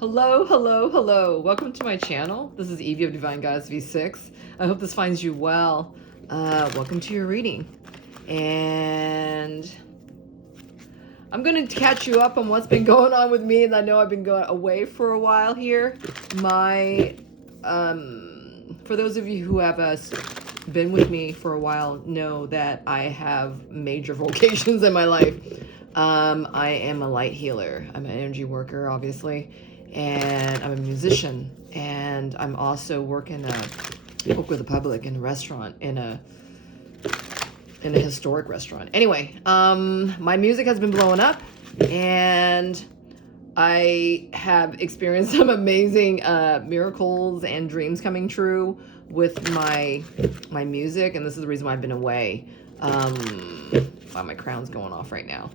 Hello, hello, hello. Welcome to my channel. This is Evie of Divine Goddess V6. I hope this finds you well. Welcome to your reading. And I'm going to catch you up on what's been going on with me. And I know I've been going away for a while here. For those of you who have been with me for a while, know that I have major vocations in my life. I am a light healer. I'm an energy worker, obviously. And I'm a musician, and I'm also work with the public in a restaurant, in a historic restaurant. Anyway, my music has been blowing up, and I have experienced some amazing miracles and dreams coming true with my music, and this is the reason why I've been away. Wow, my crown's going off right now.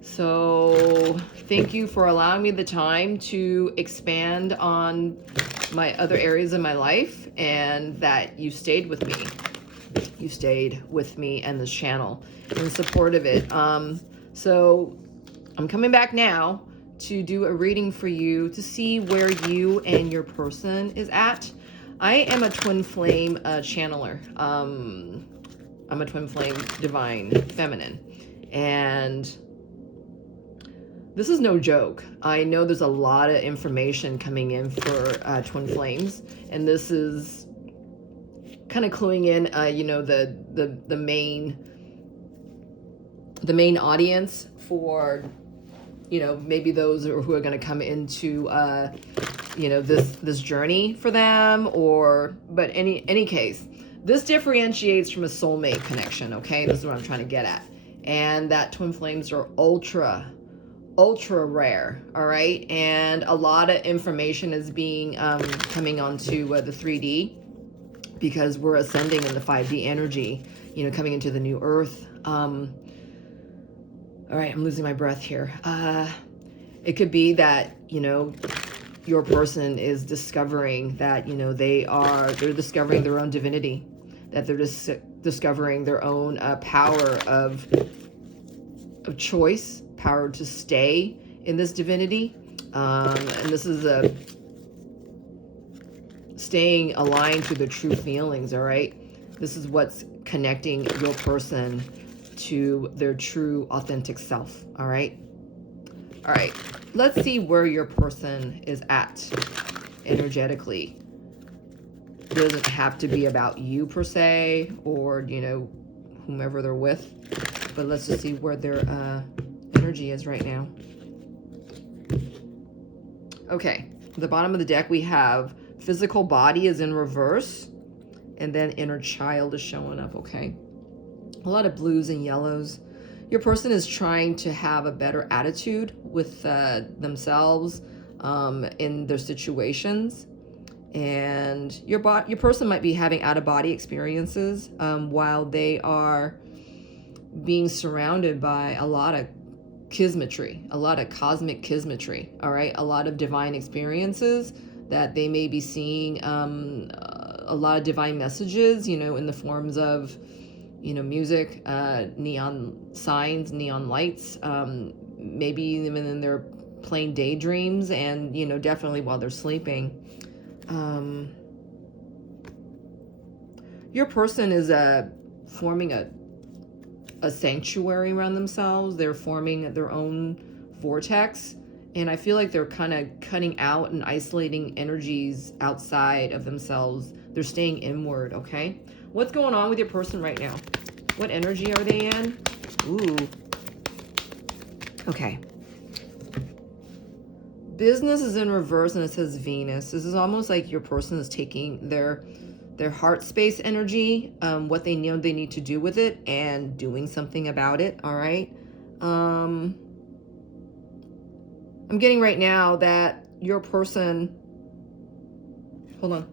So thank you for allowing me the time to expand on my other areas in my life, and that you stayed with me. You stayed with me and this channel in support of it. So I'm coming back now to do a reading for you to see where you and your person is at. I am a twin flame channeler. I'm a twin flame divine feminine, and this is no joke. I know there's a lot of information coming in for twin flames, and this is kind of cluing in, the main audience for, maybe those who are going to come into, this journey for them, but any case, this differentiates from a soulmate connection. Okay, this is what I'm trying to get at, and that twin flames are ultra rare. All right, and a lot of information is being coming onto the 3D, because we're ascending in the 5D energy, coming into the new earth. All right, I'm losing my breath here. It could be that your person is discovering that they're discovering their own divinity, that they're just discovering their own power of choice, power to stay in this divinity, and this is a staying aligned to the true feelings. All right, this is what's connecting your person to their true authentic self. All right, let's see where your person is at energetically. It doesn't have to be about you per se, or whomever they're with, but let's just see where their energy is right now. Okay, at the bottom of the deck we have physical body is in reverse, and then inner child is showing up. Okay, a lot of blues and yellows. Your person is trying to have a better attitude with themselves in their situations, and your person might be having out-of-body experiences while they are being surrounded by a lot of kismetry, a lot of cosmic kismetry. All right, a lot of divine experiences that they may be seeing, a lot of divine messages, in the forms of, music, neon signs, neon lights, maybe even in their plain daydreams, and, definitely while they're sleeping. Your person is forming a sanctuary around themselves. They're forming their own vortex, and I feel like they're kind of cutting out and isolating energies outside of themselves. They're staying inward. Okay, what's going on with your person right now? What energy are they in? Ooh. Okay, business is in reverse, and it says Venus. This is almost like your person is taking their heart space energy, what they know they need to do with it, and doing something about it. All right. I'm getting right now that your person, hold on.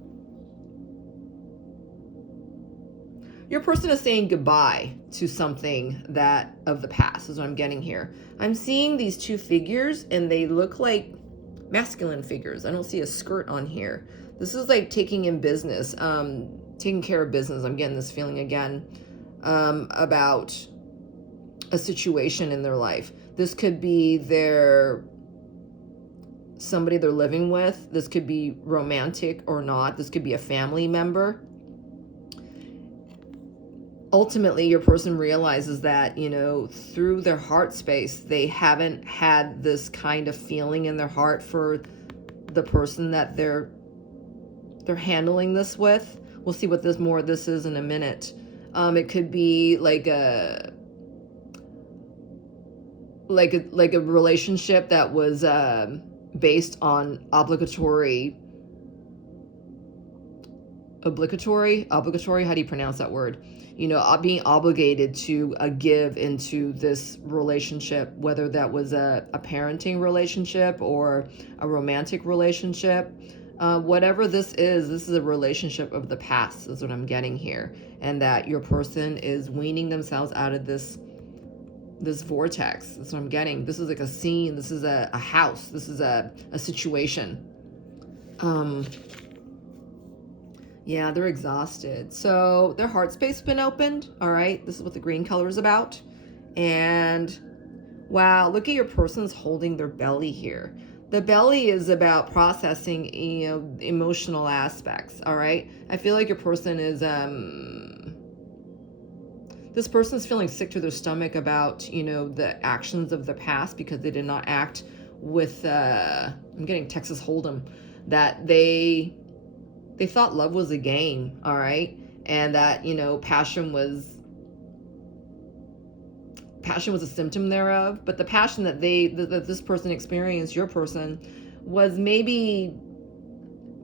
Your person is saying goodbye to something that of the past is what I'm getting here. I'm seeing these two figures, and they look like masculine figures. I don't see a skirt on here. This is like taking in business, taking care of business. I'm getting this feeling again about a situation in their life. This could be their somebody they're living with. This could be romantic or not. This could be a family member. Ultimately, your person realizes that, you know, through their heart space, they haven't had this kind of feeling in their heart for the person that they're handling this with. We'll see what this is in a minute. It could be like a relationship that was based on obligatory, how do you pronounce that word? You know, being obligated to give into this relationship, whether that was a parenting relationship or a romantic relationship. Whatever this is a relationship of the past, is what I'm getting here. And that your person is weaning themselves out of this vortex. That's what I'm getting. This is like a scene. This is a house. This is a situation. Yeah, they're exhausted. So their heart space has been opened. All right. This is what the green color is about. And wow, look at your person's holding their belly here. The belly is about processing, you know, emotional aspects. All right. I feel like your person is, this person's feeling sick to their stomach about, you know, the actions of the past because they did not act with, I'm getting Texas Hold'em, that they thought love was a game, all right? And that, you know, passion was a symptom thereof. But the passion that that this person experienced, your person, was maybe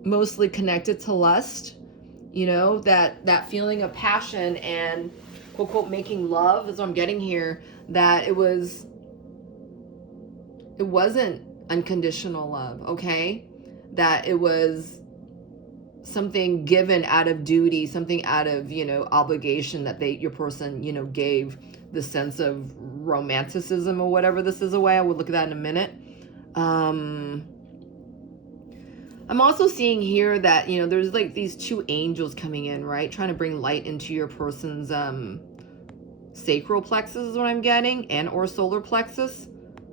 mostly connected to lust. You know, that feeling of passion and quote unquote making love is what I'm getting here. That it wasn't unconditional love, okay? That it was something given out of duty, something out of, you know, obligation that your person, you know, gave the sense of romanticism or whatever this is away. I will look at that in a minute. I'm also seeing here that, you know, there's like these two angels coming in, right? Trying to bring light into your person's sacral plexus is what I'm getting, and or solar plexus.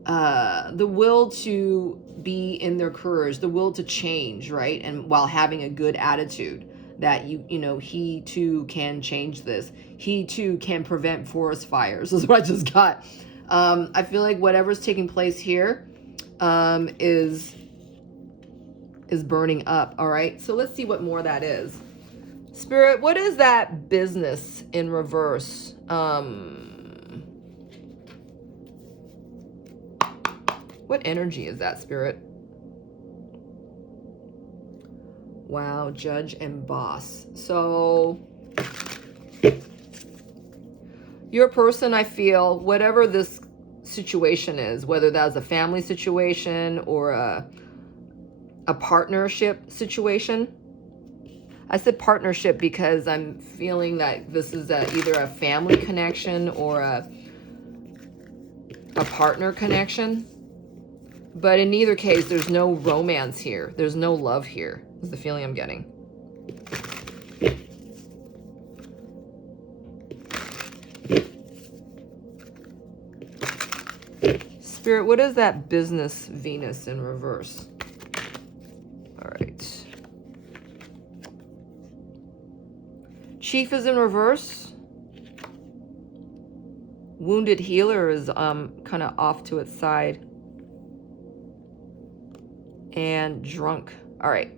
The will to be in their courage, the will to change, right? And while having a good attitude that you know, he too can change this. He too can prevent forest fires is what I just got. I feel like whatever's taking place here is burning up. All right. So let's see what more that is. Spirit, what is that business in reverse? What energy is that, Spirit? Wow, judge and boss. So your person, I feel, whatever this situation is, whether that's a family situation or a partnership situation. I said partnership because I'm feeling that this is either a family connection or a partner connection. But in either case, there's no romance here. There's no love here, is the feeling I'm getting. Spirit, what is that business Venus in reverse? All right. Chief is in reverse. Wounded healer is kind of off to its side. And drunk. All right.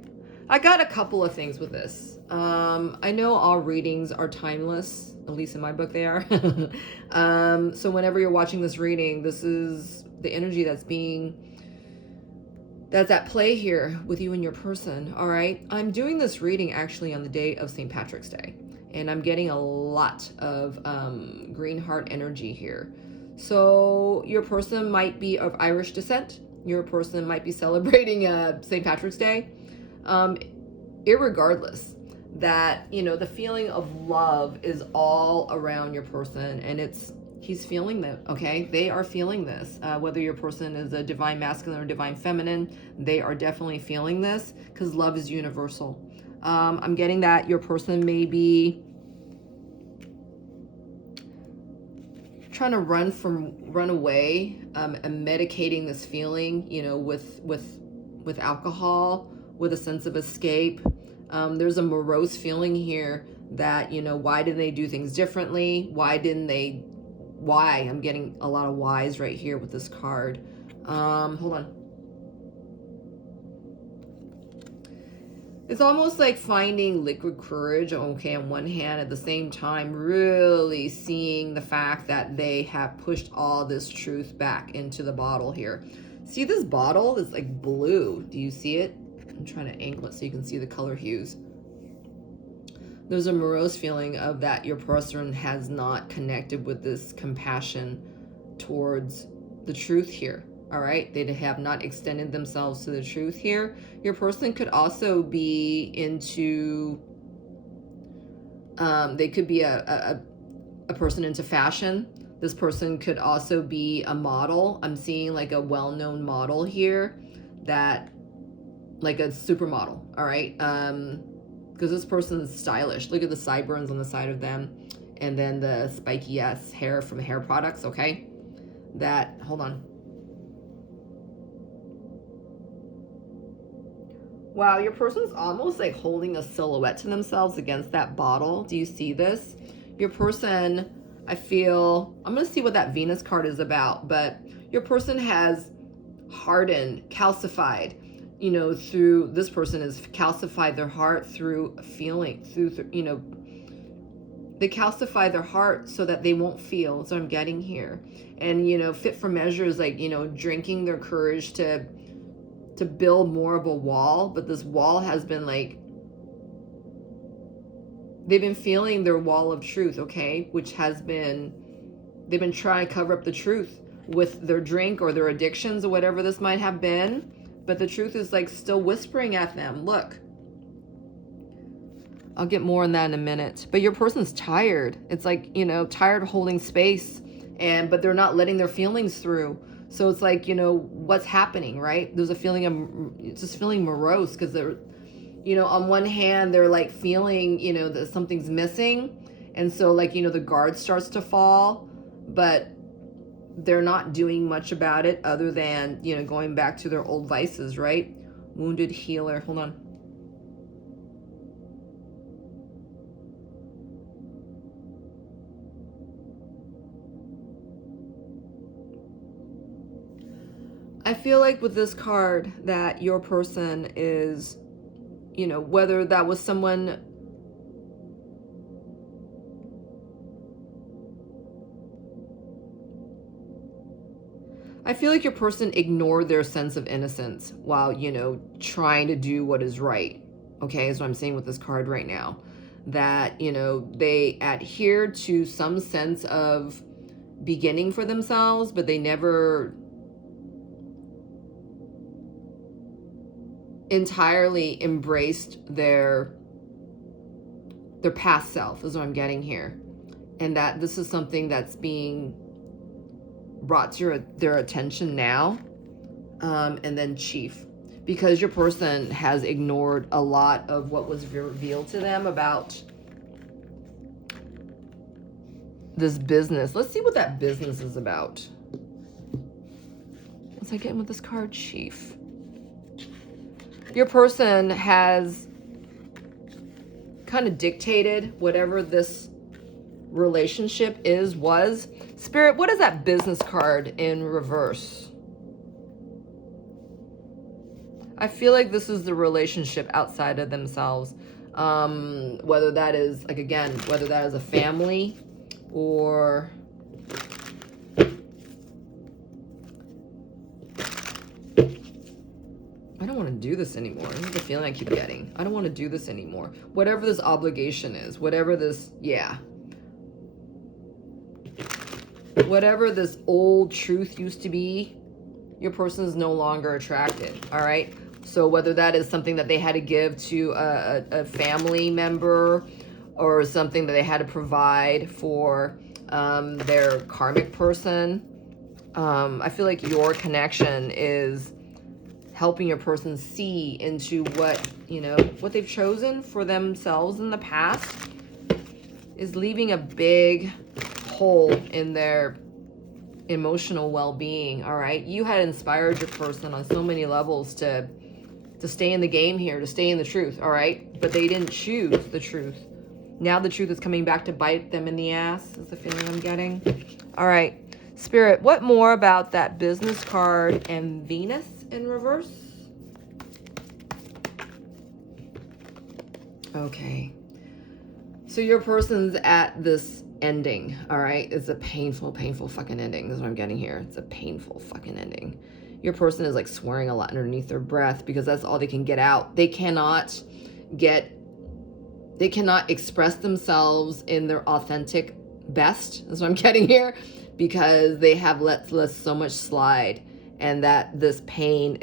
I got a couple of things with this. I know all readings are timeless, at least in my book they are. So whenever you're watching this reading, this is the energy that's at play here with you and your person. All right. I'm doing this reading actually on the day of St. Patrick's Day, and I'm getting a lot of green heart energy here. So your person might be of Irish descent. Your person might be celebrating St. Patrick's Day. Irregardless, that, you know, the feeling of love is all around your person, and he's feeling that, okay? They are feeling this. Whether your person is a divine masculine or divine feminine, they are definitely feeling this because love is universal. I'm getting that your person may be trying to run away and medicating this feeling, you know, with with alcohol, with a sense of escape. There's a morose feeling here that, you know, why didn't they do things differently? Why? I'm getting a lot of whys right here with this card. Hold on. It's almost like finding liquid courage, okay, on one hand, at the same time, really seeing the fact that they have pushed all this truth back into the bottle here. See this bottle is like blue. Do you see it? I'm trying to angle it so you can see the color hues. There's a morose feeling of that your person has not connected with this compassion towards the truth here. All right, they have not extended themselves to the truth here. Your person could also be into, they could be a person into fashion. This person could also be a model. I'm seeing like a well-known model here, that like a supermodel. All right, because this person is stylish. Look at the sideburns on the side of them, and then the spiky hair from hair products. Okay, that, hold on. Wow, your person's almost like holding a silhouette to themselves against that bottle. Do you see this? Your person, I feel, I'm going to see what that Venus card is about, but your person has hardened, calcified, you know, through, this person has calcified their heart through feeling, through, you know, they calcify their heart so that they won't feel. That's what I'm getting here. And, you know, fit for measure is like, you know, drinking their courage to build more of a wall, but this wall has been like, they've been feeling their wall of truth, okay, which has been, they've been trying to cover up the truth with their drink or their addictions or whatever this might have been, but the truth is like still whispering at them. Look, I'll get more on that in a minute, but your person's tired. It's like, you know, tired of holding space, but they're not letting their feelings through. So it's like, you know, what's happening, right? There's a feeling of, it's just feeling morose because they're, you know, on one hand, they're like feeling, you know, that something's missing. And so like, you know, the guard starts to fall, but they're not doing much about it other than, you know, going back to their old vices, right? Wounded healer. Hold on. I feel like with this card that your person is, you know, whether that was someone, I feel like your person ignored their sense of innocence while, you know, trying to do what is right. Okay, is what I'm saying with this card right now. That, you know, they adhered to some sense of beginning for themselves, but they never entirely embraced their past self, is what I'm getting here. And that this is something that's being brought to their attention now. And then Chief, because your person has ignored a lot of what was revealed to them about this business. Let's see what that business is about. Once I get in with this card, Chief. Your person has kind of dictated whatever this relationship was. Spirit, what is that business card in reverse? I feel like this is the relationship outside of themselves. Whether that is, like, again, whether that is a family or... I don't want to do this anymore. This is the feeling I keep getting. I don't want to do this anymore. Whatever this obligation is, whatever this, yeah. Whatever this old truth used to be, your person is no longer attracted, all right? So whether that is something that they had to give to a family member or something that they had to provide for their karmic person, I feel like your connection is helping your person see into what, you know, what they've chosen for themselves in the past is leaving a big hole in their emotional well-being, all right? You had inspired your person on so many levels to to stay in the game here, to stay in the truth, all right? But they didn't choose the truth. Now the truth is coming back to bite them in the ass, is the feeling I'm getting. All right, Spirit, what more about that business card and Venus in reverse? Okay. So your person's at this ending, all right? It's a painful, painful fucking ending. This is what I'm getting here. It's a painful fucking ending. Your person is like swearing a lot underneath their breath because that's all they can get out. They cannot express themselves in their authentic best. That's what I'm getting here, because they have let so much slide, and that this pain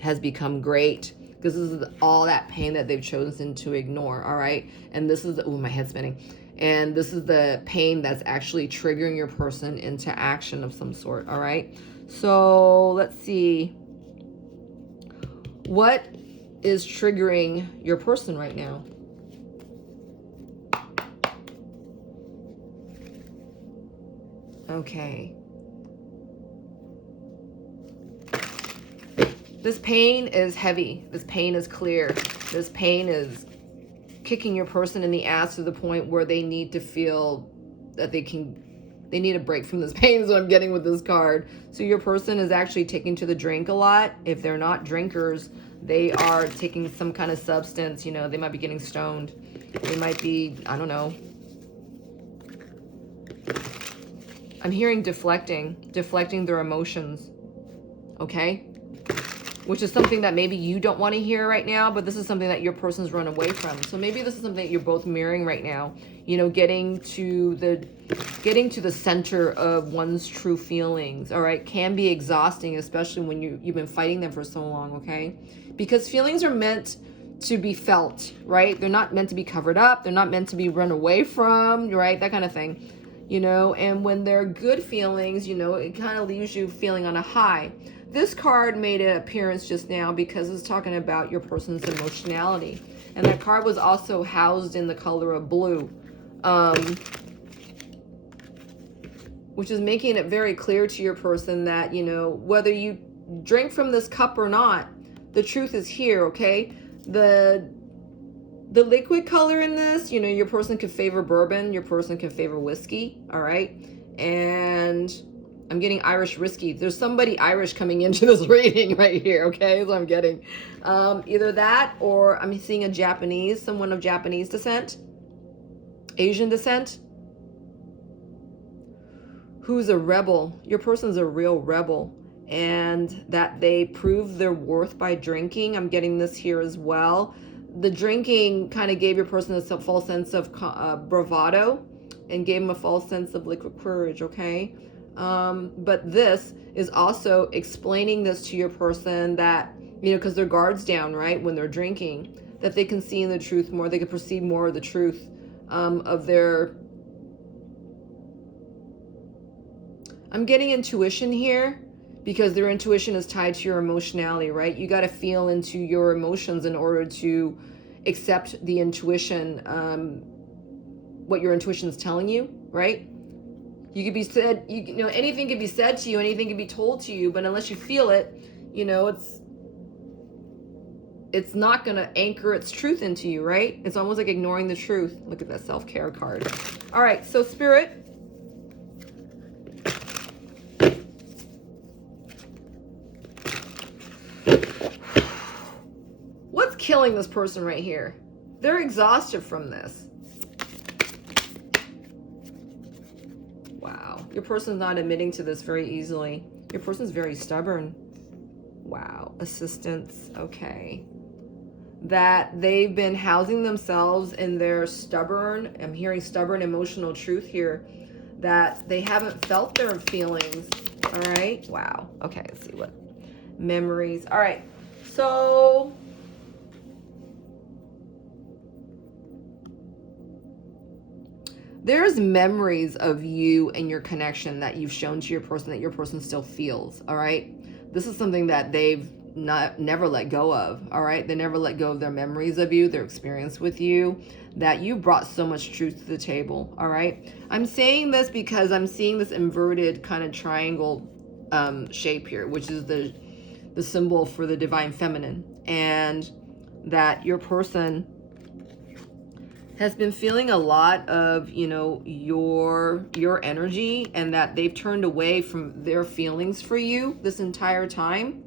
has become great because this is all that pain that they've chosen to ignore, all right? And this is, oh, my head's spinning. And this is the pain that's actually triggering your person into action of some sort, all right? So let's see. What is triggering your person right now? Okay. This pain is heavy. This pain is clear. This pain is kicking your person in the ass to the point where they need to feel that they need a break from this pain is what I'm getting with this card. So your person is actually taking to the drink a lot. If they're not drinkers, they are taking some kind of substance. You know, they might be getting stoned. They might be, I don't know. I'm hearing deflecting their emotions. Okay? Which is something that maybe you don't want to hear right now, but this is something that your person's run away from. So maybe this is something that you're both mirroring right now. You know, getting to the center of one's true feelings, all right, can be exhausting, especially when you've been fighting them for so long, okay? Because feelings are meant to be felt, right? They're not meant to be covered up. They're not meant to be run away from, right? That kind of thing, you know? And when they're good feelings, you know, it kind of leaves you feeling on a high. This card made an appearance just now because it's talking about your person's emotionality. And that card was also housed in the color of blue, which is making it very clear to your person that, you know, whether you drink from this cup or not, the truth is here, okay? The liquid color in this, you know, your person could favor bourbon, your person can favor whiskey, all right? And I'm getting Irish whiskey. There's somebody Irish coming into this reading right here, okay? So I'm getting either that, or I'm seeing a Japanese, someone of Japanese descent, Asian descent, who's a rebel. Your person's a real rebel, and that they prove their worth by drinking. I'm getting this here as well. The drinking kind of gave your person a false sense of bravado and gave them a false sense of liquid courage, okay? But this is also explaining this to your person that, you know, because their guard's down, right, when they're drinking, that they can see in the truth more, they can perceive more of the truth of their... I'm getting intuition here because their intuition is tied to your emotionality, right? You got to feel into your emotions in order to accept the intuition, what your intuition is telling you, right? You could be said, you know, anything could be said to you, anything could be told to you, but unless you feel it, you know, it's not going to anchor its truth into you, right? It's almost like ignoring the truth. Look at that self-care card. All right, so Spirit, what's killing this person right here? They're exhausted from this. Wow. Your person's not admitting to this very easily. Your person's very stubborn. Wow. Assistance. Okay. That they've been housing themselves in their stubborn, I'm hearing stubborn emotional truth here, that they haven't felt their feelings. All right. Wow. Okay. Let's see what memories. All right. So there's memories of you and your connection that you've shown to your person that your person still feels, all right? This is something that they've never let go of, all right? They never let go of their memories of you, their experience with you, that you brought so much truth to the table, all right? I'm saying this because I'm seeing this inverted kind of triangle shape here, which is the symbol for the divine feminine. and that your person has been feeling a lot of, you know, your energy, and that they've turned away from their feelings for you this entire time.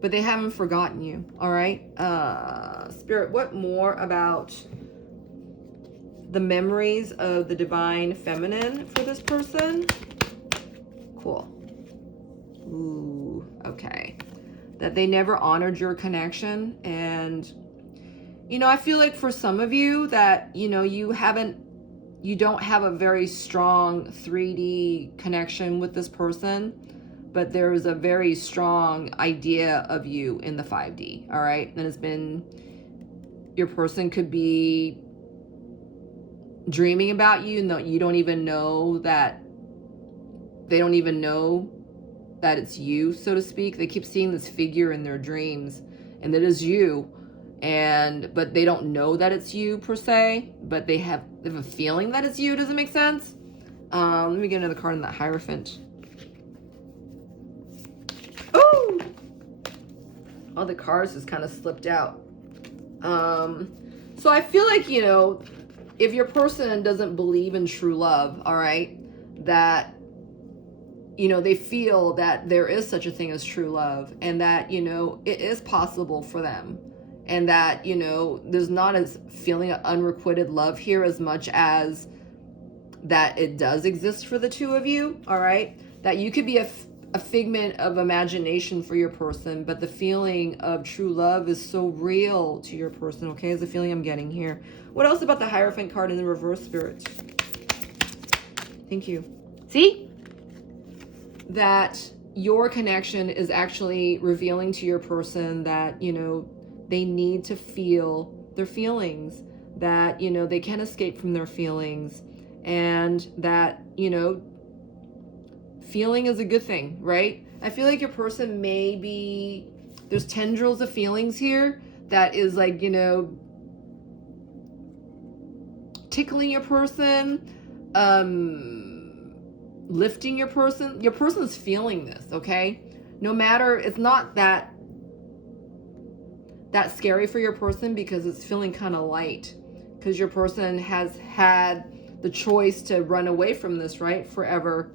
But they haven't forgotten you, all right? Spirit, what more about the memories of the divine feminine for this person? Cool. Ooh, okay. That they never honored your connection. And, you know, I feel like for some of you that, you know, you don't have a very strong 3D connection with this person, but there is a very strong idea of you in the 5D, all right? And it's been, your person could be dreaming about you, and you don't even know that, they don't even know that it's you, so to speak. They keep seeing this figure in their dreams, and that is you, but they don't know that it's you per se, but they have a feeling that it's you. Does it make sense? Let me get another card in that Hierophant. Oh, all the cards just kind of slipped out. So I feel like, you know, if your person doesn't believe in true love, all right, that, you know, they feel that there is such a thing as true love, and that, you know, it is possible for them, and that, you know, there's not as feeling of unrequited love here as much as that it does exist for the two of you, all right? That you could be a figment of imagination for your person, but the feeling of true love is so real to your person, okay? Is the feeling I'm getting here. What else about the Hierophant card in the reverse, Spirit? Thank you. See? That your connection is actually revealing to your person that, you know, they need to feel their feelings, that, you know, they can't escape from their feelings, and that, you know, feeling is a good thing, right? I feel like your person may be, there's tendrils of feelings here that is like, you know, tickling your person, lifting your person. Your person's feeling this, okay? No matter, it's not that scary for your person, because it's feeling kind of light, because your person has had the choice to run away from this, right, forever.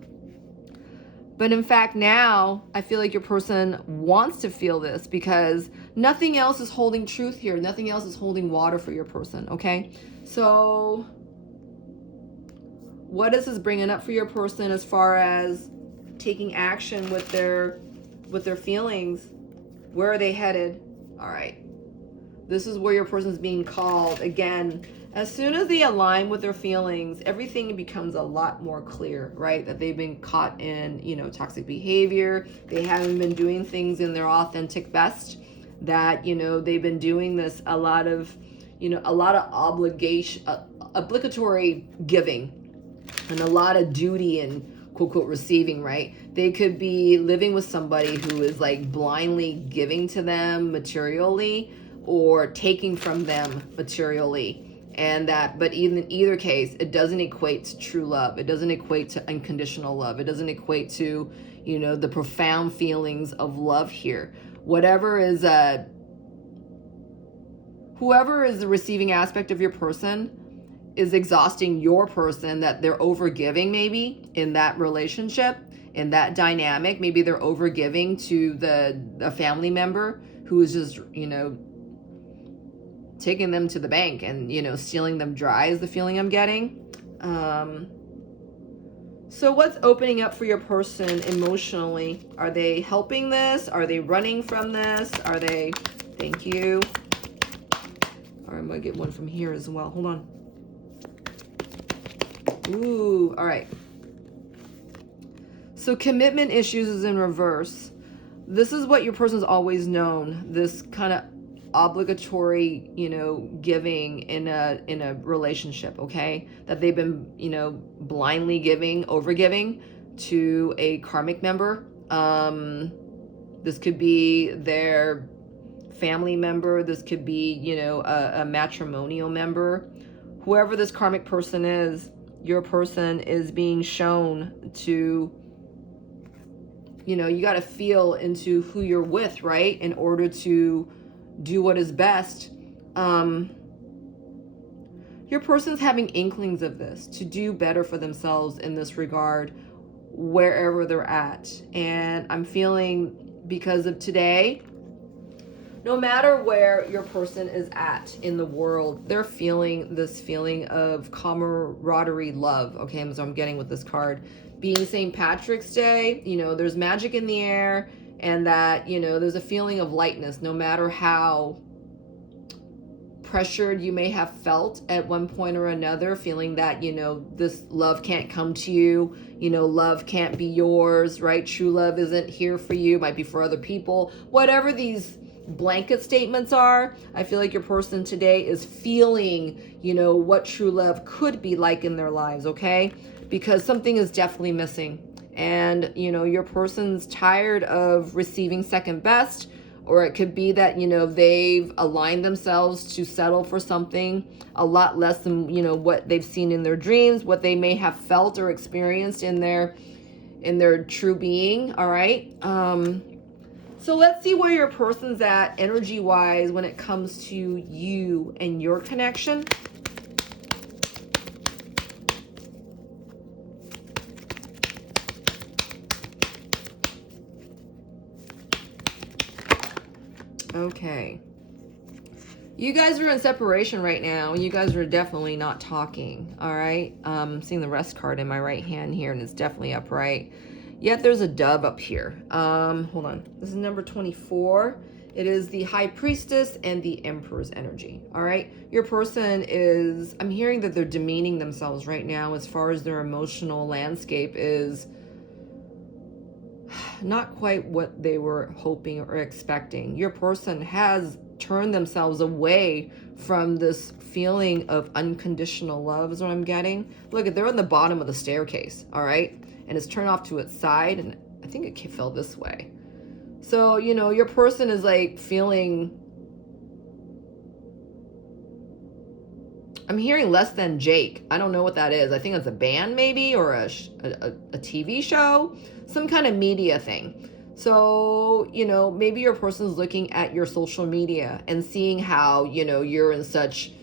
But in fact, now I feel like your person wants to feel this, because nothing else is holding truth here. Nothing else is holding water for your person, okay? So what is this bringing up for your person as far as taking action with their feelings? Where are they headed? All right. This is where your person's being called. Again, as soon as they align with their feelings, everything becomes a lot more clear, right? That they've been caught in, you know, toxic behavior. They haven't been doing things in their authentic best. That, you know, they've been doing this a lot of obligatory giving, and a lot of duty and quote unquote receiving, right? They could be living with somebody who is like blindly giving to them materially, or taking from them materially. And that, but even in either case, it doesn't equate to true love. It doesn't equate to unconditional love. It doesn't equate to, you know, the profound feelings of love here. Whoever is the receiving aspect of your person is exhausting your person, that they're overgiving maybe in that relationship, in that dynamic. Maybe they're overgiving to a family member who is just, you know, taking them to the bank and, you know, stealing them dry is the feeling I'm getting. So what's opening up for your person emotionally? Are they helping this? Are they running from this? Are they, thank you. All right, I'm gonna get one from here as well. Hold on. Ooh, all right. So commitment issues is in reverse. This is what your person's always known. This kind of obligatory, you know, giving in a relationship, okay? That they've been, you know, blindly giving, overgiving to a karmic member. This could be their family member. This could be, you know, a matrimonial member. Whoever this karmic person is, your person is being shown to you got to feel into who you're with, right? In order to do what is best. Your person's having inklings of this, to do better for themselves in this regard, wherever they're at. And I'm feeling, because of today, no matter where your person is at in the world, they're feeling this feeling of camaraderie, love. Okay, so I'm getting with this card. Being St. Patrick's Day, there's magic in the air, and that, there's a feeling of lightness, no matter how pressured you may have felt at one point or another, feeling that, this love can't come to you, love can't be yours, right? True love isn't here for you, might be for other people. Whatever these blanket statements are, I feel like your person today is feeling, what true love could be like in their lives, okay? Because something is definitely missing. And, your person's tired of receiving second best, or it could be that, they've aligned themselves to settle for something a lot less than, what they've seen in their dreams, what they may have felt or experienced in their true being, all right? So let's see where your person's at energy-wise when it comes to you and your connection. Okay. You guys are in separation right now. You guys are definitely not talking, all right? I'm seeing the rest card in my right hand here, and it's definitely upright. Yet there's a dove up here. Hold on. This is number 24. It is the High Priestess and the Emperor's energy, all right? Your person is, I'm hearing that they're demeaning themselves right now as far as their emotional landscape is not quite what they were hoping or expecting. Your person has turned themselves away from this feeling of unconditional love is what I'm getting. Look, they're on the bottom of the staircase, all right? And it's turned off to its side, and I think it fell this way. So, your person is like feeling, I'm hearing less than Jake. I don't know what that is. I think it's a band maybe, or a TV show, some kind of media thing. So, maybe your person's looking at your social media and seeing how, you're in such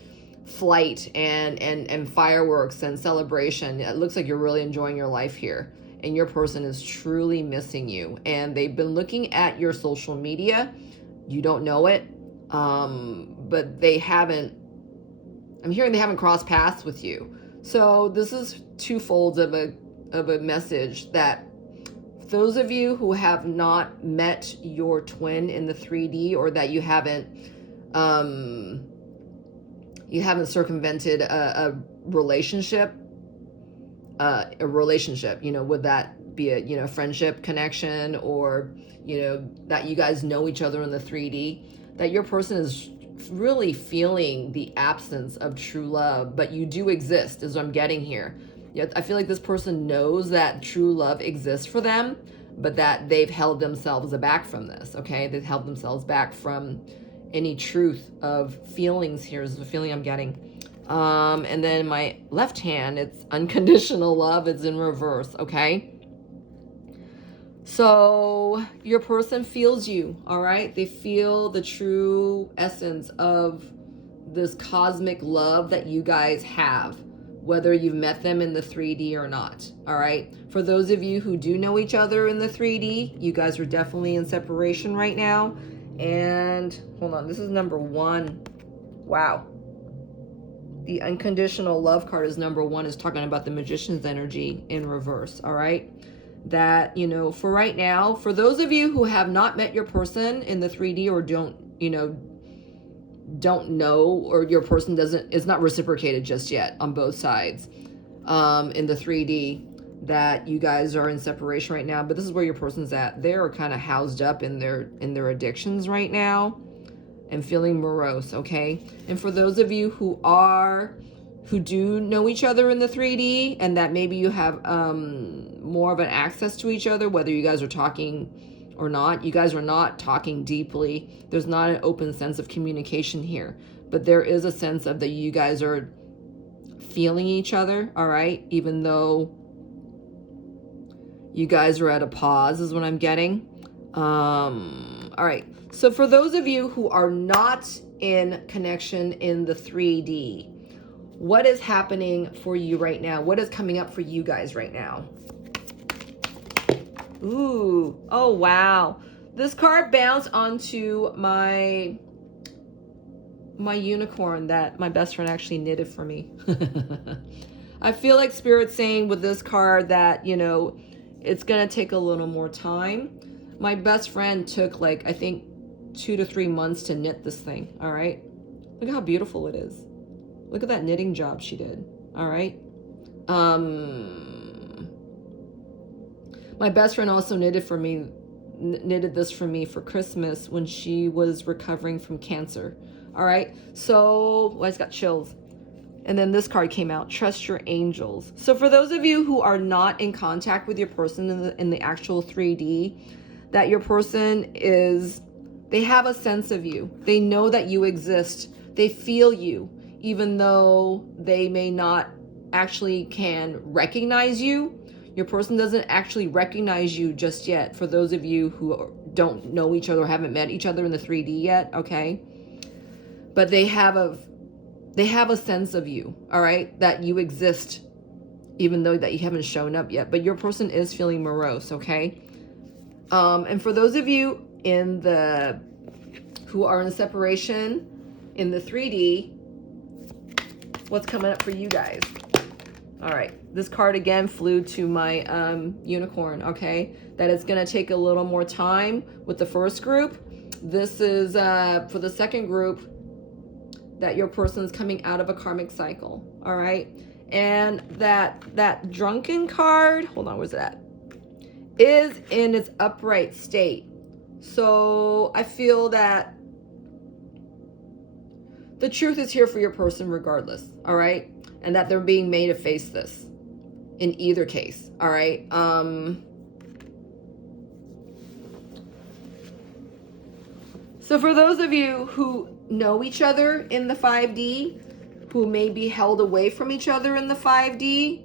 flight and fireworks and celebration. It looks like you're really enjoying your life here. And your person is truly missing you. And they've been looking at your social media. You don't know it. But they haven't, I'm hearing they haven't crossed paths with you. So this is twofold of a message that those of you who have not met your twin in the 3D, or that you haven't circumvented a relationship, would that be a friendship connection, or, that you guys know each other in the 3D, that your person is really feeling the absence of true love, but you do exist is what I'm getting here. I feel like this person knows that true love exists for them, but that they've held themselves back from this, okay? They've held themselves back from any truth of feelings here is the feeling I'm getting. And then my left hand, it's unconditional love. It's in reverse, okay? So your person feels you, all right? They feel the true essence of this cosmic love that you guys have, whether you've met them in the 3D or not, all right? For those of you who do know each other in the 3D, you guys are definitely in separation right now. And hold on, this is number 1. Wow. The unconditional love card is number 1, is talking about the Magician's energy in reverse, all right? That, for right now, for those of you who have not met your person in the 3D, or don't know, or your person is not reciprocated just yet on both sides in the 3D, that you guys are in separation right now, but this is where your person's at. They're kind of housed up in their addictions right now and feeling morose, okay? And for those of you who do know each other in the 3D, and that maybe you have more of an access to each other, whether you guys are talking or not, you guys are not talking deeply. There's not an open sense of communication here, but there is a sense of that you guys are feeling each other, all right? Even though You guys are at a pause is what I'm getting. All right. So for those of you who are not in connection in the 3D, what is happening for you right now? What is coming up for you guys right now? Ooh, oh wow. This card bounced onto my unicorn that my best friend actually knitted for me. I feel like Spirit's saying with this card that, you know, it's going to take a little more time. My best friend took like, I think 2 to 3 months to knit this thing. All right. Look at how beautiful it is. Look at that knitting job she did. All right. My best friend also knitted this for me for Christmas when she was recovering from cancer. All right. So I just got chills. And then this card came out, trust your angels. So for those of you who are not in contact with your person in the actual 3D, that your person is, they have a sense of you. They know that you exist. They feel you, even though they may not actually can recognize you. Your person doesn't actually recognize you just yet. For those of you who don't know each other or haven't met each other in the 3D yet, okay? But they have a sense of you, all right? That you exist, even though that you haven't shown up yet. But your person is feeling morose, okay? And for those of you who are in separation in the 3D, what's coming up for you guys? All right, this card again flew to my unicorn, okay? That it's gonna take a little more time with the first group. This is for the second group, that your person's coming out of a karmic cycle, all right? And that drunken card, hold on, where's that? Is in its upright state. So I feel that the truth is here for your person regardless, all right? And that they're being made to face this in either case, all right? So for those of you who know each other in the 5D, who may be held away from each other in the 5D,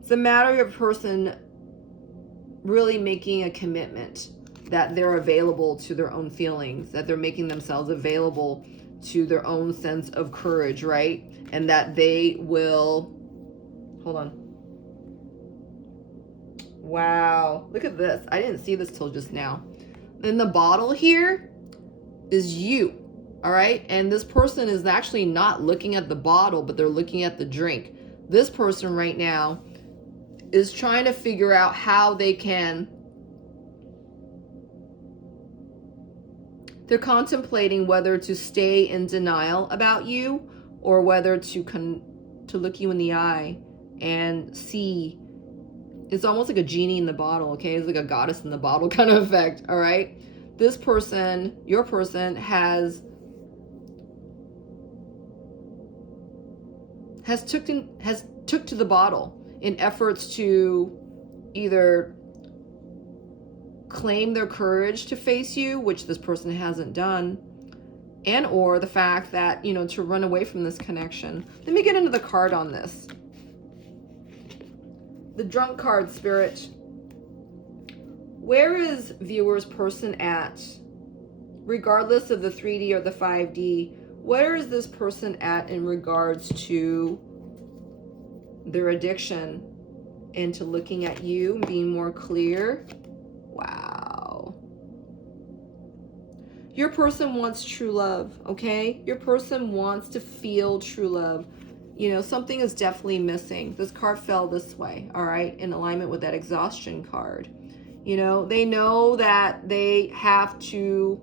it's a matter of a person really making a commitment that they're available to their own feelings, that they're making themselves available to their own sense of courage, right? And that they will, hold on. Wow, look at this. I didn't see this till just now. In the bottle here is you, all right? And this person is actually not looking at the bottle, but they're looking at the drink. This person right now is trying to figure out how they can, they're contemplating whether to stay in denial about you or whether to look you in the eye and see. It's almost like a genie in the bottle, okay? It's like a goddess in the bottle kind of effect, all right? This person, your person, has took to the bottle in efforts to either claim their courage to face you, which this person hasn't done, and or the fact that, you know, to run away from this connection. Let me get into the card on this. The drunk card, Spirit. Where is viewer's person at? Regardless of the 3D or the 5D, where is this person at in regards to their addiction and to looking at you, being more clear? Wow. Your person wants true love, okay? Your person wants to feel true love. You know, something is definitely missing. This card fell this way, all right, in alignment with that exhaustion card. You know, they know that they have to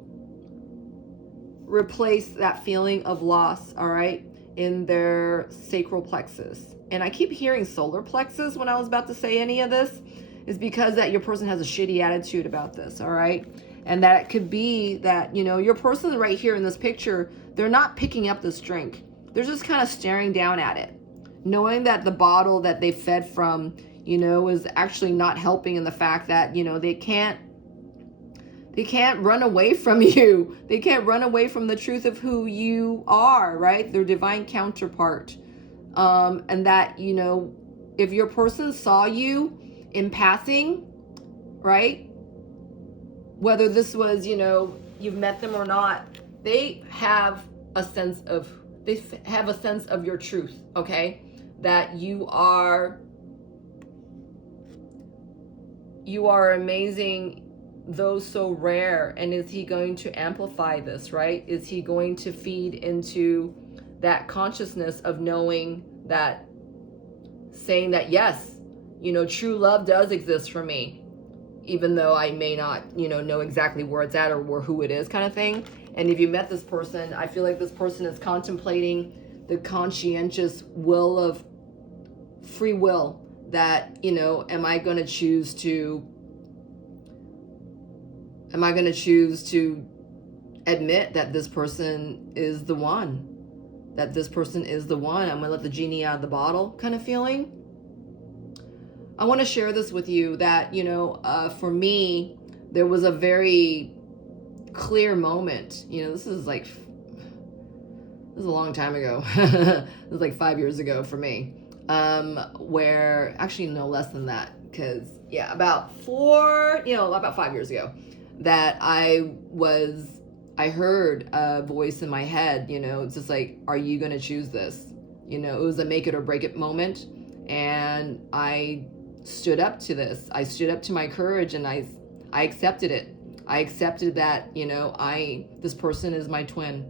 replace that feeling of loss, all right, in their sacral plexus. And I keep hearing solar plexus when I was about to say any of this, is because that your person has a shitty attitude about this, all right? And that it could be that, you know, your person right here in this picture, they're not picking up this drink. They're just kind of staring down at it, knowing that the bottle that they fed from, you know, is actually not helping in the fact that, you know, they can't run away from you. They can't run away from the truth of who you are, right? Their divine counterpart. And that, you know, if your person saw you in passing, right? Whether this was, you've met them or not, they have a sense of your truth, okay? That you are amazing, though so rare. And is he going to amplify this, right? Is he going to feed into that consciousness of knowing that, saying that, yes, true love does exist for me, even though I may not, know exactly where it's at or who it is, kind of thing. And if you met this person, I feel like this person is contemplating the conscientious will of free will that, am I going to choose to admit that this person is the one, I'm going to let the genie out of the bottle kind of feeling. I want to share this with you that, for me, there was a very clear moment. This is a long time ago. This was like 5 years ago for me. Where, actually, no, less than that. Because, about 5 years ago, that I heard a voice in my head, it's just like, are you going to choose this? It was a make it or break it moment. And I stood up to this. I stood up to my courage, and I accepted it. I accepted that, this person is my twin,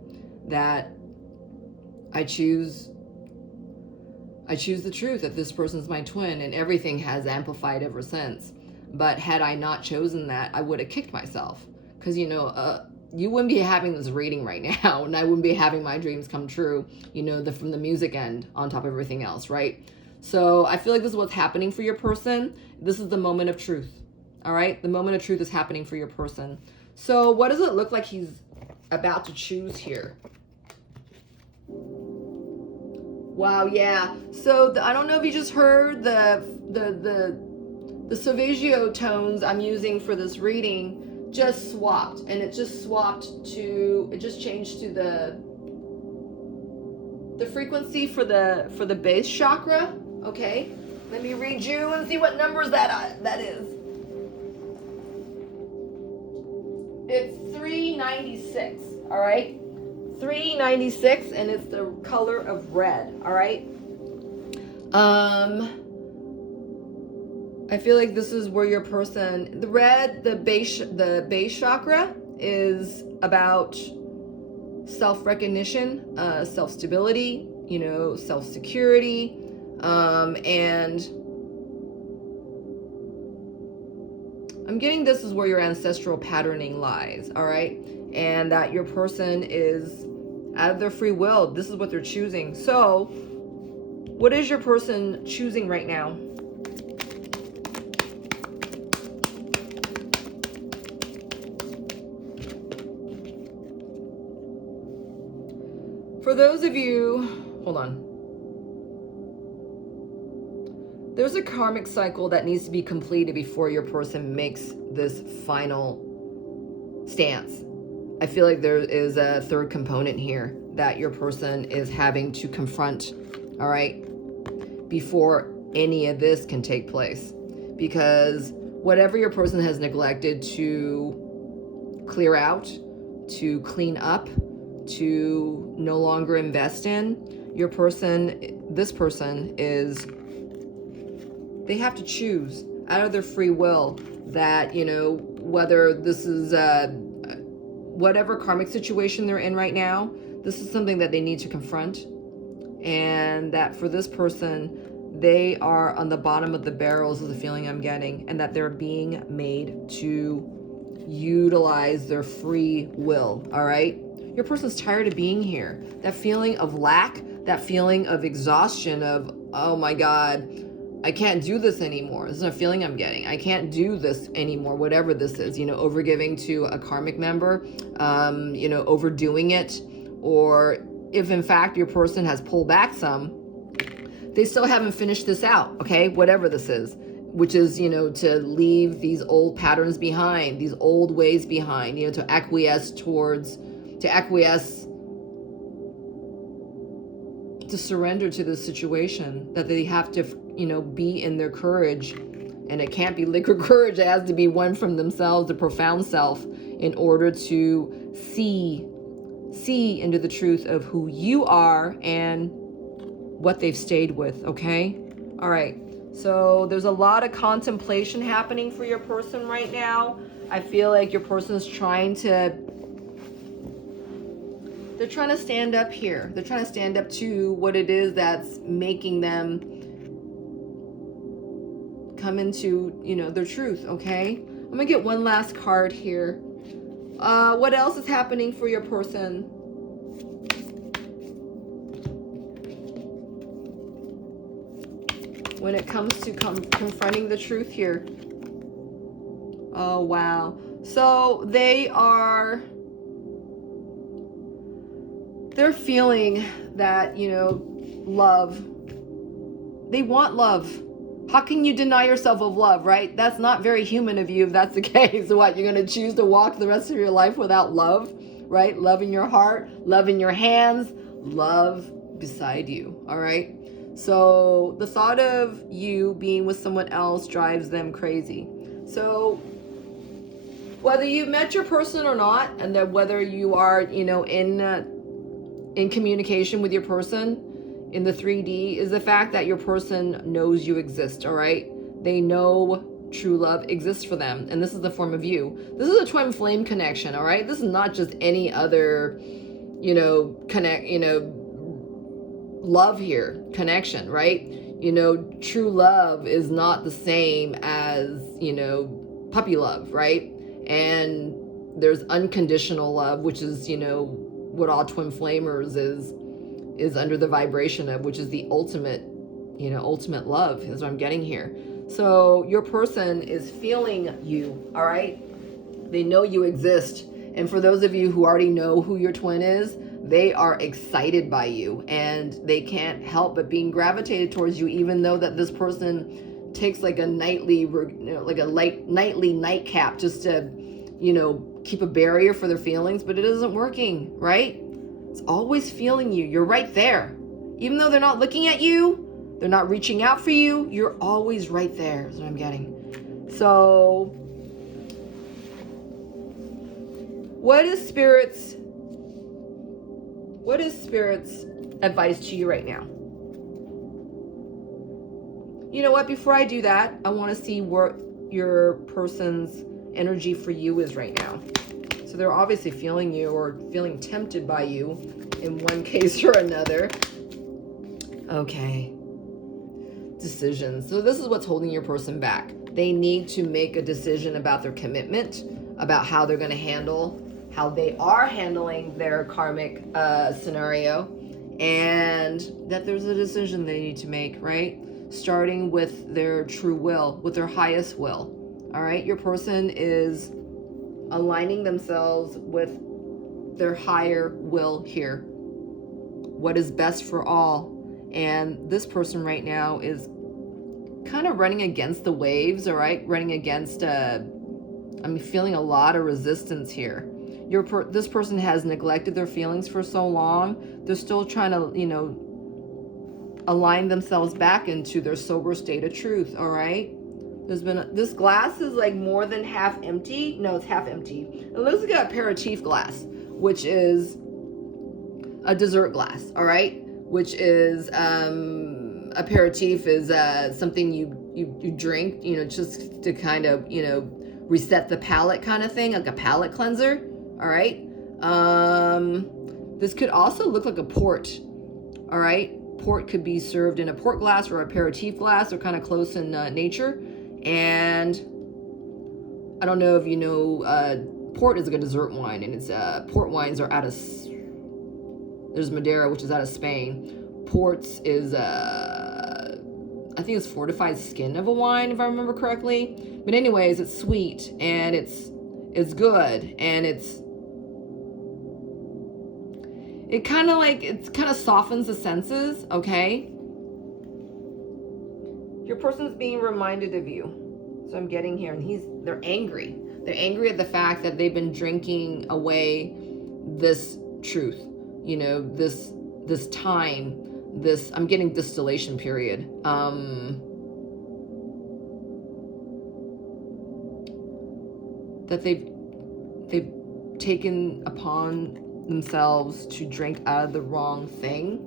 that I choose the truth that this person's my twin, and everything has amplified ever since. But had I not chosen that, I would have kicked myself, because, you wouldn't be having this reading right now, and I wouldn't be having my dreams come true, from the music end on top of everything else, right? So I feel like this is what's happening for your person. This is the moment of truth. All right? The moment of truth is happening for your person. So what does it look like he's about to choose here? Wow, yeah. So I don't know if you just heard the Solfeggio tones I'm using for this reading just swapped, and it just changed to the frequency for the base chakra. Okay, let me read you and see what numbers that is. It's 396, all right? 396, and it's the color of red, all right? I feel like this is where your person, the red, the base chakra is about self-recognition, self-stability, self-security, and I'm getting this is where your ancestral patterning lies, all right? And that your person is out of their free will. This is what they're choosing. So what is your person choosing right now? For those of you, hold on. There's a karmic cycle that needs to be completed before your person makes this final stance. I feel like there is a third component here that your person is having to confront, all right, before any of this can take place. Because whatever your person has neglected to clear out, to clean up, to no longer invest in, your person, this person is, they have to choose out of their free will that, whether this is whatever karmic situation they're in right now, this is something that they need to confront. And that for this person, they are on the bottom of the barrels is the feeling I'm getting, and that they're being made to utilize their free will, all right? Your person's tired of being here. That feeling of lack, that feeling of exhaustion of, oh my God, I can't do this anymore. This is a feeling I'm getting. I can't do this anymore, whatever this is, overgiving to a karmic member, overdoing it, or if in fact your person has pulled back some, they still haven't finished this out, okay? Whatever this is, which is, to leave these old patterns behind, these old ways behind, to acquiesce to surrender to this situation, that they have to, be in their courage. And it can't be liquid courage. It has to be one from themselves, the profound self, in order to see into the truth of who you are and what they've stayed with, okay? All right. So there's a lot of contemplation happening for your person right now. I feel like your person's they're trying to stand up here. They're trying to stand up to what it is that's making them come into, their truth, okay? I'm gonna get one last card here. What else is happening for your person? When it comes to confronting the truth here. Oh, wow. So they're feeling that, love. They want love. How can you deny yourself of love, right? That's not very human of you if that's the case. What, you're going to choose to walk the rest of your life without love, right? Love in your heart, love in your hands, love beside you, all right? So the thought of you being with someone else drives them crazy. So whether you've met your person or not, and that whether you are, in communication with your person in the 3D, is the fact that your person knows you exist, all right? They know true love exists for them, and this is the form of you. This is a twin flame connection, all right? This is not just any other, love here, connection, right? True love is not the same as, puppy love, right? And there's unconditional love, which is, what all twin flamers is under the vibration of, which is the ultimate love, is what I'm getting here. So your person is feeling you, all right? They know you exist. And for those of you who already know who your twin is, they are excited by you, and they can't help but being gravitated towards you, even though that this person takes like a nightly, nightly nightcap just to, keep a barrier for their feelings, but it isn't working, right? It's always feeling you. You're right there. Even though they're not looking at you, they're not reaching out for you, you're always right there, is what I'm getting. So what is Spirit's advice to you right now? You know what? Before I do that, I want to see what your person's energy for you is right now. So they're obviously feeling you or feeling tempted by you in one case or another. Okay. Decisions. So this is what's holding your person back. They need to make a decision about their commitment, about how they're going to handle, how they are handling their karmic scenario, and that there's a decision they need to make, right? Starting with their true will, with their highest will. All right, your person is aligning themselves with their higher will here. What is best for all. And this person right now is kind of running against the waves, all right? Running against, I'm feeling a lot of resistance here. This person has neglected their feelings for so long. They're still trying to, align themselves back into their sober state of truth, all right? This glass is like more than half empty. No, it's half empty. It looks like an aperitif glass, which is a dessert glass, all right? Which is, aperitif is something you drink, just to kind of, reset the palate kind of thing, like a palate cleanser, all right? This could also look like a port, all right? Port could be served in a port glass or aperitif glass. They're kind of close in nature. And I don't know if you know, port is like a dessert wine, and it's port wines are there's Madeira, which is out of Spain. Ports is I think it's fortified skin of a wine, if I remember correctly. But anyways, it's sweet and it's good, and it kind of softens the senses, okay? Your person's being reminded of you. So I'm getting here, and they're angry. They're angry at the fact that they've been drinking away this truth, this time this, I'm getting distillation period. That they've taken upon themselves to drink out of the wrong thing,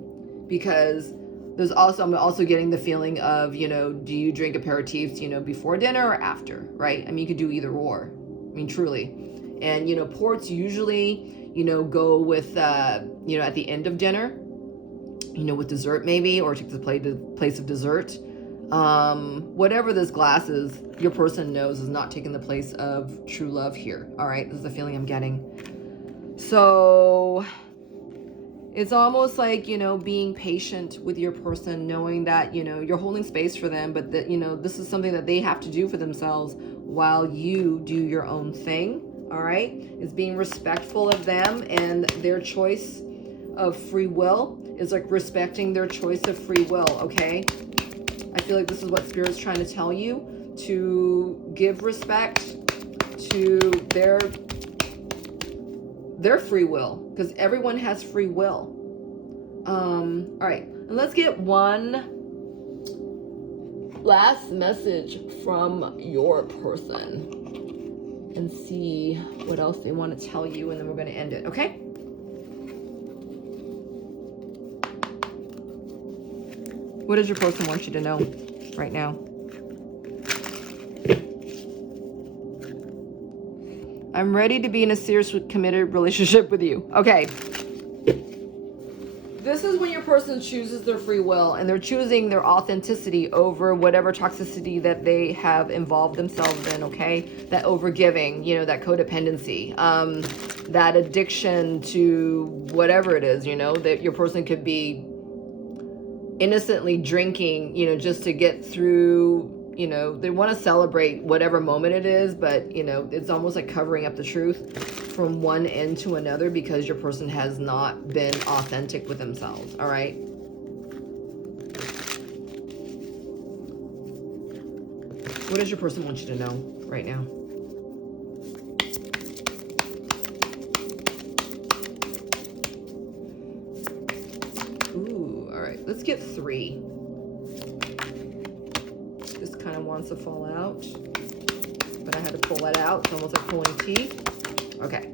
because I'm also getting the feeling of, do you drink aperitifs, before dinner or after, right? I mean, you could do either or. I mean, truly. And, ports usually, go with, at the end of dinner, with dessert maybe, or take the place of dessert. Whatever this glass is, your person knows is not taking the place of true love here. All right. This is the feeling I'm getting. So it's almost like, being patient with your person, knowing that, you're holding space for them, but that, this is something that they have to do for themselves while you do your own thing. All right. It's being respectful of them and their choice of free will is like respecting their choice of free will. Okay. I feel like this is what Spirit's trying to tell you, to give respect to their free will, because everyone has free will. All right, and let's get one last message from your person and see what else they want to tell you, and then we're going to end it, okay? What does your person want you to know right now? I'm ready to be in a serious, committed relationship with you. Okay. This is when your person chooses their free will, and they're choosing their authenticity over whatever toxicity that they have involved themselves in, okay? That overgiving, that codependency, that addiction to whatever it is, that your person could be innocently drinking, just to get through, they want to celebrate whatever moment it is, but, it's almost like covering up the truth from one end to another because your person has not been authentic with themselves, all right? What does your person want you to know right now? Ooh, all right, let's get 3. This kind of wants to fall out, but I had to pull that out. It's almost like pulling teeth. Okay.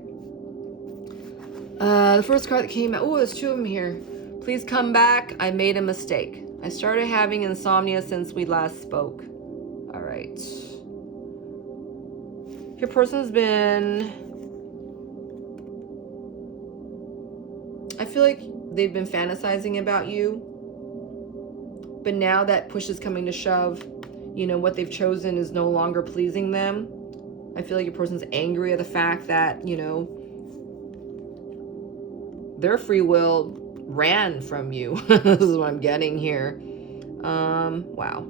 The first card that came out, oh, there's 2 of them here. Please come back. I made a mistake. I started having insomnia since we last spoke. All right. Your person's been, I feel like they've been fantasizing about you, but now that push is coming to shove, what they've chosen is no longer pleasing them. I feel like your person's angry at the fact that, their free will ran from you. This is what I'm getting here. Wow.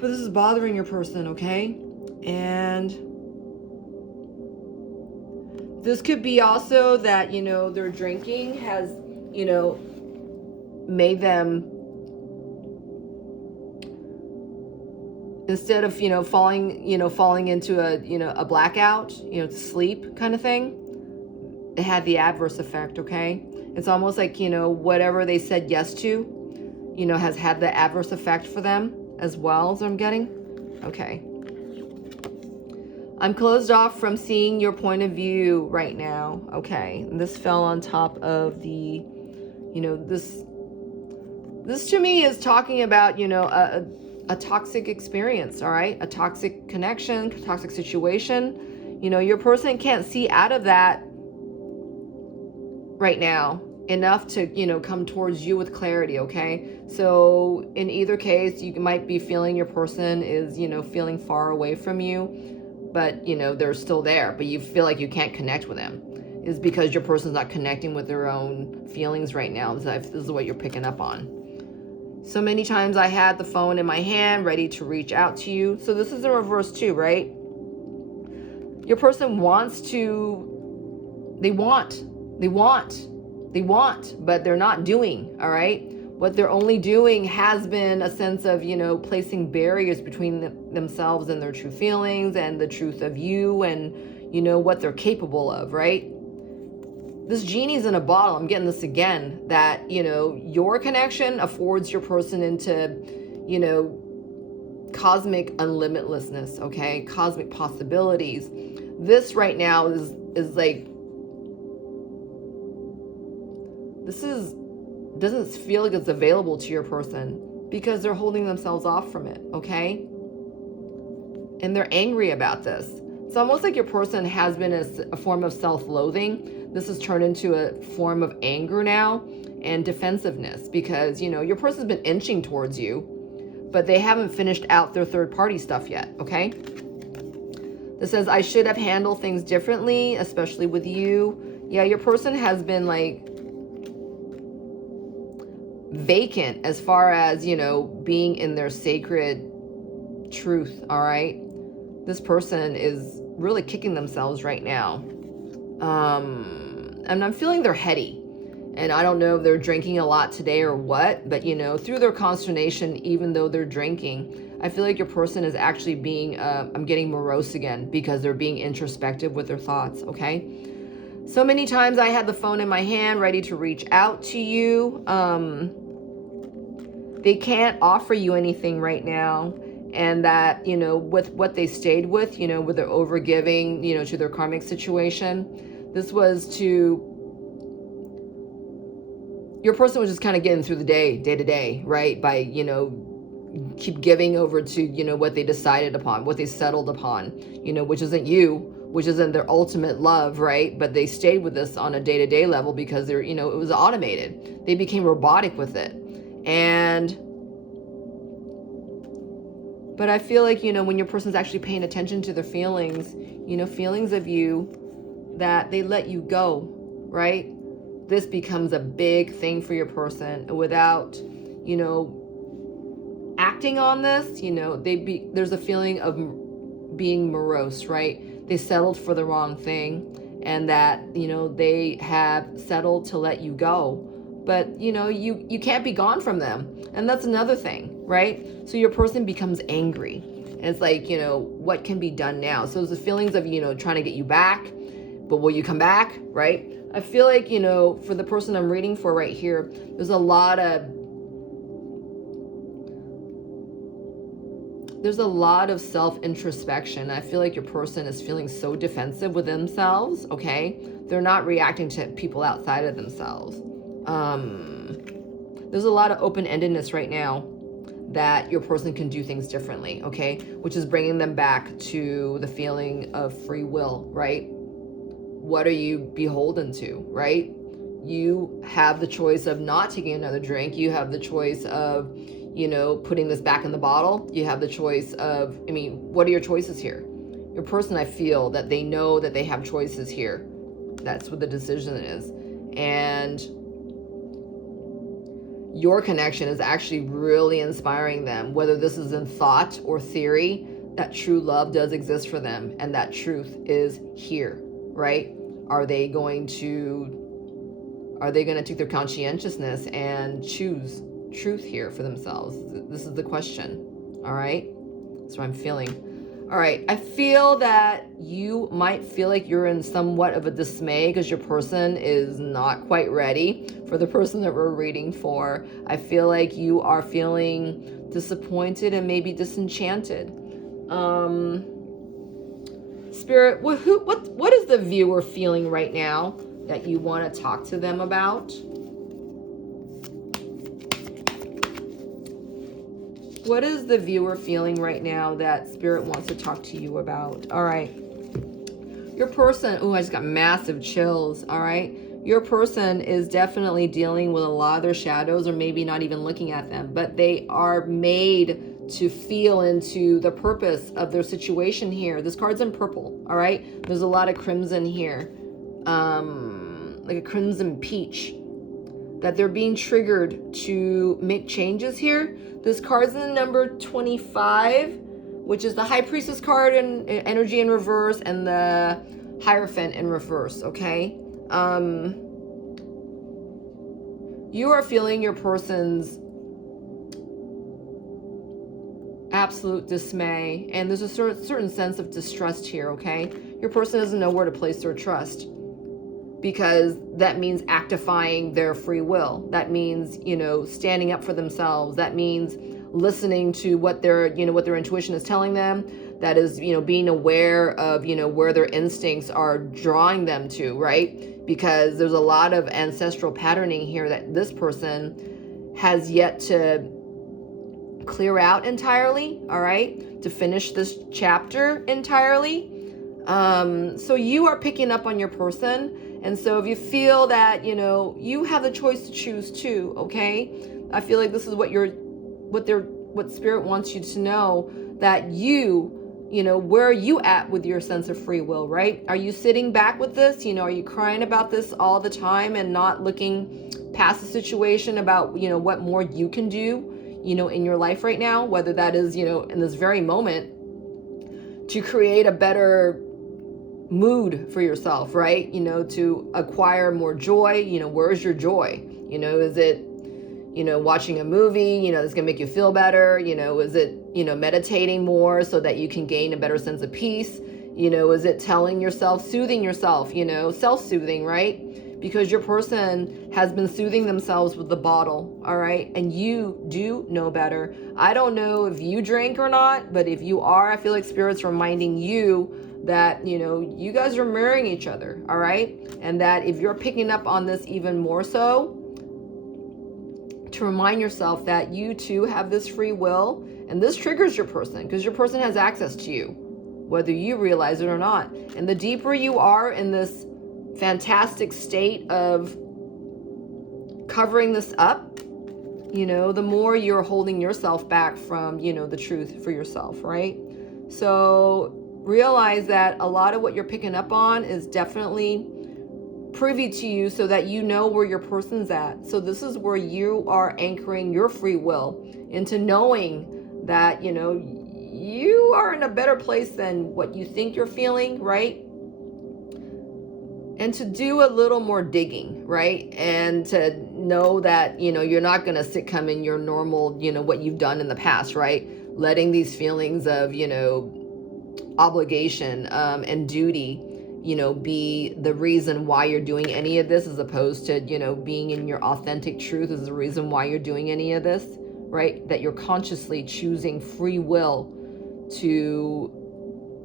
But this is bothering your person, okay? And this could be also that, their drinking has, made them, instead of, falling into a blackout, sleep kind of thing, it had the adverse effect, okay? It's almost like, whatever they said yes to, has had the adverse effect for them as well, as I'm getting. Okay. I'm closed off from seeing your point of view right now. Okay. And this fell on top of the, this to me is talking about, a toxic experience, all right? A toxic connection, toxic situation. Your person can't see out of that right now enough to, come towards you with clarity, okay? So in either case, you might be feeling your person is, feeling far away from you, but, they're still there, but you feel like you can't connect with them. Is because your person's not connecting with their own feelings right now. This is what you're picking up on. So many times I had the phone in my hand ready to reach out to you. So this is in reverse too, right? Your person wants to, they want, but they're not doing, all right? What they're only doing has been a sense of, placing barriers between themselves and their true feelings and the truth of you and, what they're capable of, right? this genie's in a bottle. I'm getting this again, that, you know, your connection affords your person into, you know, cosmic unlimitlessness, okay? Cosmic possibilities. This right now is like, doesn't feel like it's available to your person because they're holding themselves off from it, okay? And they're angry about this. It's almost like your person has been a form of self-loathing. This has turned into a form of anger now and defensiveness because, you know, your person's been inching towards you, but they haven't finished out their third-party stuff yet, okay? This says, I should have handled things differently, especially with you. Yeah, your person has been like vacant as far as, you know, being in their sacred truth, all right? This person is really kicking themselves right now. And I'm feeling they're heady. And I don't know if they're drinking a lot today or what, but, you know, through their consternation, even though they're drinking, I feel like your person is actually being, I'm getting morose again because they're being introspective with their thoughts, okay? So many times I had the phone in my hand ready to reach out to you. They can't offer you anything right now. And that, you know, with what they stayed with, you know, with their overgiving, you know, to their karmic situation, this was to, your person was just kind of getting through the day to day, right? By, you know, keep giving over to, you know, what they decided upon, what they settled upon, you know, which isn't you, which isn't their ultimate love, right? But they stayed with this on a day-to-day level because they're, you know, it was automated. They became robotic with it. But I feel like, you know, when your person's actually paying attention to their feelings, you know, feelings of you, that they let you go, right? This becomes a big thing for your person. Without, you know, acting on this, you know, there's a feeling of being morose, right? They settled for the wrong thing, and that, you know, they have settled to let you go. But, you know, you can't be gone from them. And that's another thing, right? So your person becomes angry. And it's like, you know, what can be done now? So there's the feelings of, you know, trying to get you back, but will you come back, right? I feel like, you know, for the person I'm reading for right here, there's a lot of self-introspection. I feel like your person is feeling so defensive with themselves, okay? They're not reacting to people outside of themselves. There's a lot of open-endedness right now that your person can do things differently, okay? Which is bringing them back to the feeling of free will, right? What are you beholden to, right? You have the choice of not taking another drink. You have the choice of, you know, putting this back in the bottle. You have the choice of, I mean, what are your choices here? Your person, I feel that they know that they have choices here. That's what the decision is. And your connection is actually really inspiring them, whether this is in thought or theory, that true love does exist for them, and that truth is here, right? Are they going to take their conscientiousness and choose truth here for themselves? This is the question. All right, that's what I'm feeling. All right, I feel that you might feel like you're in somewhat of a dismay because your person is not quite ready for the person that we're reading for. I feel like you are feeling disappointed and maybe disenchanted. Spirit, what is the viewer feeling right now that you want to talk to them about? What is the viewer feeling right now that Spirit wants to talk to you about? All right. Your person, oh, I just got massive chills. All right. Your person is definitely dealing with a lot of their shadows, or maybe not even looking at them, but they are made to feel into the purpose of their situation here. This card's in purple. All right. There's a lot of crimson here. Like a crimson peach. That they're being triggered to make changes here. This card's in the number 25, which is the High Priestess card in energy in reverse, and the Hierophant in reverse, okay? You are feeling your person's absolute dismay, and there's a certain sense of distrust here, okay? Your person doesn't know where to place their trust. because that means actifying their free will. That means, standing up for themselves. That means listening to what their intuition is telling them. That is, being aware of, where their instincts are drawing them to, right? Because there's a lot of ancestral patterning here that this person has yet to clear out entirely, all right? To finish this chapter entirely. So you are picking up on your person. And so if you feel that, you have the choice to choose too, okay? I feel like this is what Spirit wants you to know, that where are you at with your sense of free will, right? Are you sitting back with this? Are you crying about this all the time and not looking past the situation about, what more you can do, in your life right now, whether that is, in this very moment, to create a better mood for yourself, right? To acquire more joy. Where's your joy? Is it, watching a movie, that's gonna make you feel better? Is it, meditating more so that you can gain a better sense of peace? Is it telling yourself, soothing yourself, self-soothing, right? Because your person has been soothing themselves with the bottle, all right? And you do know better. I don't know if you drink or not, but if you are, I feel like Spirit's reminding you that, you guys are mirroring each other, all right? And that if you're picking up on this even more so, to remind yourself that you too have this free will, and this triggers your person because your person has access to you, whether you realize it or not. And the deeper you are in this fantastic state of covering this up, the more you're holding yourself back from, the truth for yourself, right? So realize that a lot of what you're picking up on is definitely privy to you so that you know where your person's at. So this is where you are anchoring your free will into knowing that, you are in a better place than what you think you're feeling, right? And to do a little more digging, right? And to know that, you're not going to come in your normal, what you've done in the past, right? Letting these feelings of, obligation and duty, be the reason why you're doing any of this, as opposed to, being in your authentic truth is the reason why you're doing any of this, right? That you're consciously choosing free will to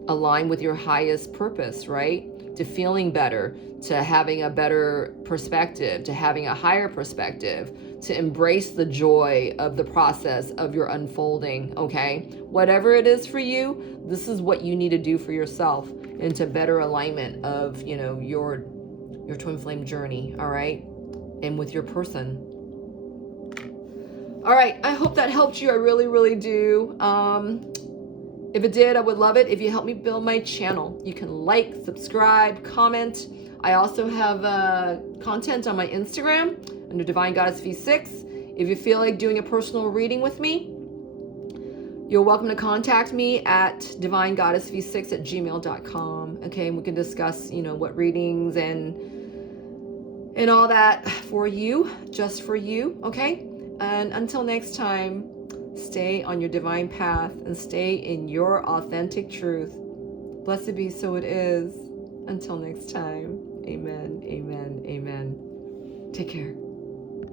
align with your highest purpose, right? To feeling better, to having a better perspective, to having a higher perspective, to embrace the joy of the process of your unfolding, okay? Whatever it is for you, this is what you need to do for yourself into better alignment of, your twin flame journey, all right? And with your person. All right, I hope that helped you. I really, really do. If it did, I would love it if you help me build my channel. You can like, subscribe, comment. I also have content on my Instagram under Divine Goddess V6. If you feel like doing a personal reading with me, you're welcome to contact me at divinegoddessv6@gmail.com. Okay, and we can discuss, what readings and all that for you, just for you, okay? And until next time, stay on your divine path and stay in your authentic truth. Blessed be so it is. Until next time, amen, amen, amen. Take care.